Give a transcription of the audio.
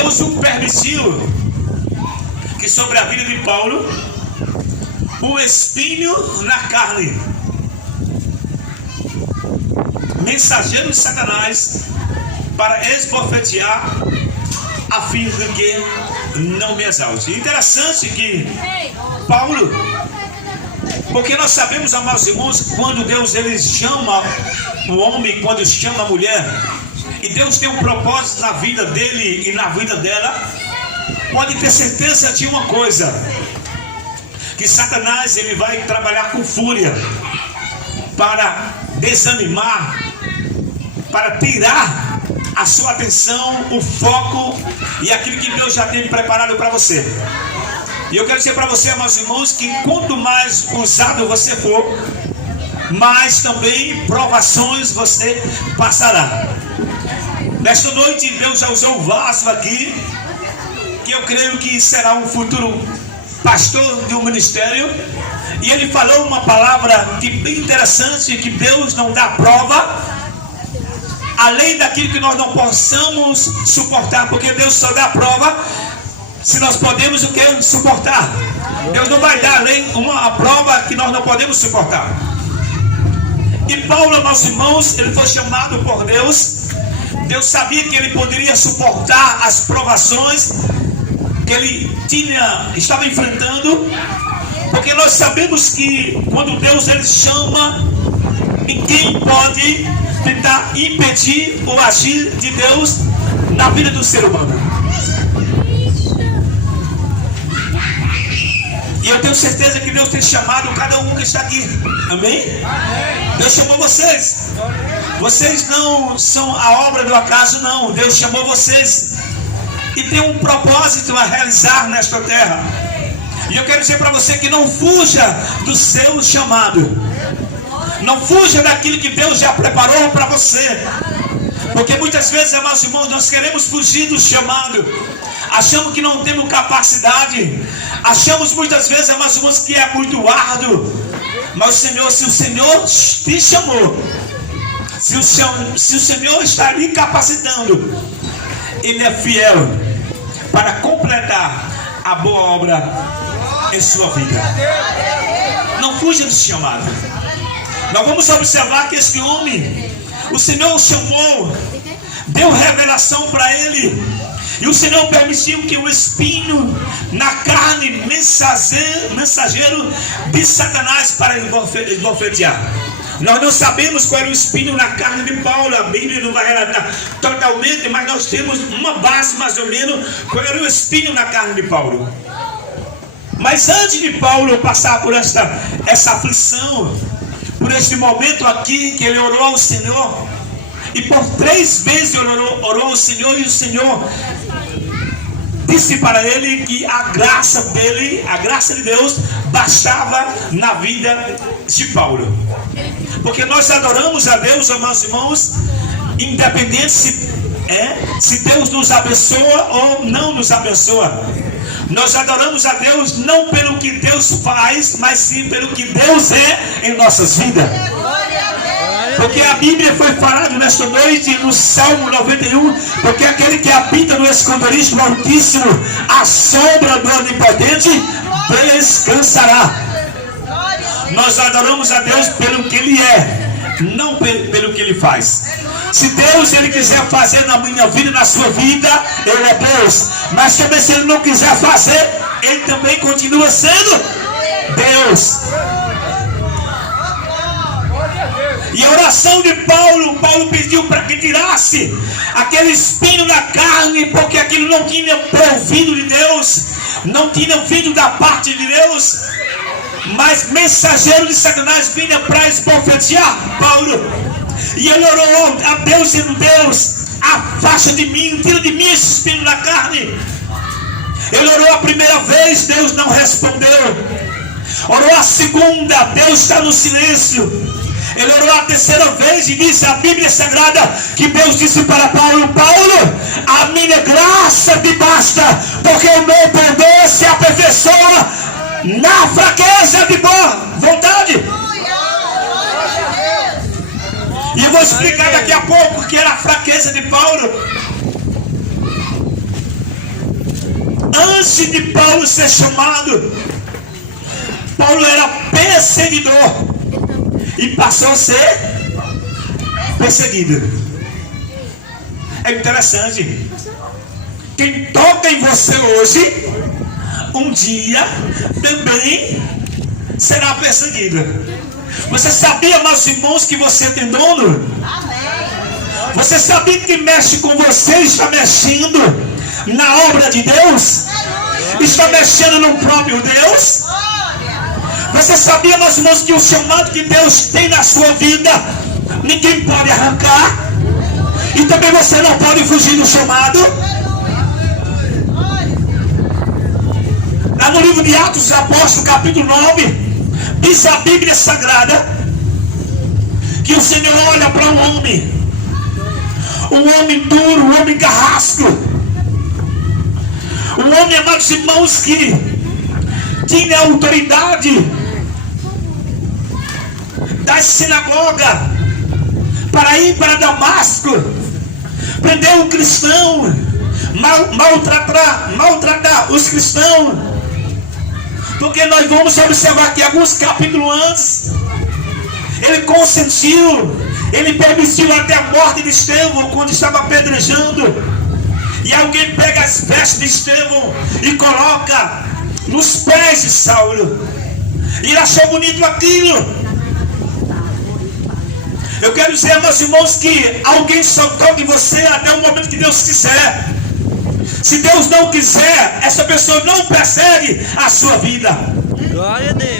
Deus o permitiu que sobre a vida de Paulo um espinho na carne, mensageiro de Satanás, para esbofetear a fim de que não me exalte. Interessante que Paulo, porque nós sabemos, amados irmãos, quando Deus ele chama o homem, quando chama a mulher, e Deus tem um propósito na vida dele e na vida dela, pode ter certeza de uma coisa, que Satanás ele vai trabalhar com fúria para desanimar, para tirar a sua atenção, o foco e aquilo que Deus já tem preparado para você. E eu quero dizer para você, amados irmãos, que quanto mais usado você for, mais também provações você passará. Nesta noite Deus já usou um vaso aqui, que eu creio que será um futuro pastor de um ministério, e ele falou uma palavra que bem interessante, que Deus não dá prova além daquilo que nós não possamos suportar, porque Deus só dá prova se nós podemos o que? Suportar. Deus não vai dar além uma prova que nós não podemos suportar. E Paulo, meus irmãos, ele foi chamado por Deus. Deus sabia que ele poderia suportar as provações que ele estava enfrentando, porque nós sabemos que quando Deus ele chama, ninguém pode tentar impedir o agir de Deus na vida do ser humano. E eu tenho certeza que Deus tem chamado cada um que está aqui. Amém? Deus chamou vocês. Vocês não são a obra do acaso, não. Deus chamou vocês e tem um propósito a realizar nesta terra. E eu quero dizer para você que não fuja do seu chamado. Não fuja daquilo que Deus já preparou para você. Porque muitas vezes, amados irmãos, nós queremos fugir do chamado. Achamos que não temos capacidade. Achamos muitas vezes, amados irmãos, que é muito árduo. Mas o Senhor, se o Senhor te chamou, se o Senhor está lhe capacitando, Ele é fiel para completar a boa obra em sua vida. Não fuja do chamado. Nós vamos observar que esse homem, o Senhor o chamou, deu revelação para ele, e o Senhor permitiu que o espinho na carne, mensageiro de Satanás, para esbofetear. Nós não sabemos qual era o espinho na carne de Paulo. A Bíblia não vai relatar totalmente, mas nós temos uma base mais ou menos qual era o espinho na carne de Paulo. Mas antes de Paulo passar por essa aflição, por este momento aqui que ele orou ao Senhor, e por 3 vezes ele orou ao Senhor, e o Senhor disse para ele que a graça de Deus bastava na vida de Paulo. Porque nós adoramos a Deus, amados irmãos, independente se Deus nos abençoa ou não nos abençoa. Nós adoramos a Deus não pelo que Deus faz, mas sim pelo que Deus é em nossas vidas. Porque a Bíblia foi falada nesta noite no Salmo 91, porque aquele que habita no esconderijo do Altíssimo, a sombra do Onipotente, descansará. Nós adoramos a Deus pelo que Ele é, não pelo que Ele faz. Se Deus ele quiser fazer na minha vida e na sua vida, Ele é Deus. Mas também se Ele não quiser fazer, Ele também continua sendo Deus. E a oração de Paulo pediu para que tirasse aquele espinho da carne, porque aquilo não tinha provido de Deus, não tinha vindo da parte de Deus, mas mensageiro de Satanás vinha para esbofetear Paulo. E ele orou a Deus, dizendo: Deus, afasta de mim, tira de mim esse espinho da carne. Ele orou a primeira vez, Deus não respondeu. Orou a segunda, Deus está no silêncio. Ele orou a terceira vez e disse a Bíblia Sagrada que Deus disse para Paulo: Paulo, a minha graça te basta, porque o meu poder se aperfeiçoa na fraqueza de boa vontade. E eu vou explicar daqui a pouco o que era a fraqueza de Paulo. Antes de Paulo ser chamado, Paulo era perseguidor e passou a ser perseguido. É interessante. Quem toca em você hoje, um dia também será perseguido. Você sabia, meus irmãos, que você tem dono? Você sabia que mexe com você está mexendo na obra de Deus? Está mexendo no próprio Deus? Você sabia, meus irmãos, que o chamado que Deus tem na sua vida, ninguém pode arrancar? E também você não pode fugir do chamado? Lá no livro de Atos dos Apóstolos, capítulo 9, diz a Bíblia Sagrada que o Senhor olha para um homem duro, um homem carrasco, um homem, amados irmãos, que tinha autoridade da sinagoga para ir para Damasco, prender um cristão, maltratar os cristãos. Porque nós vamos observar aqui alguns capítulos antes, ele consentiu, ele permitiu até a morte de Estevão quando estava apedrejando. E alguém pega as vestes de Estevão e coloca nos pés de Saulo. E ele achou bonito aquilo. Eu quero dizer, meus irmãos, que alguém só toca em você até o momento que Deus quiser. Se Deus não quiser, essa pessoa não persegue a sua vida. Glória a Deus.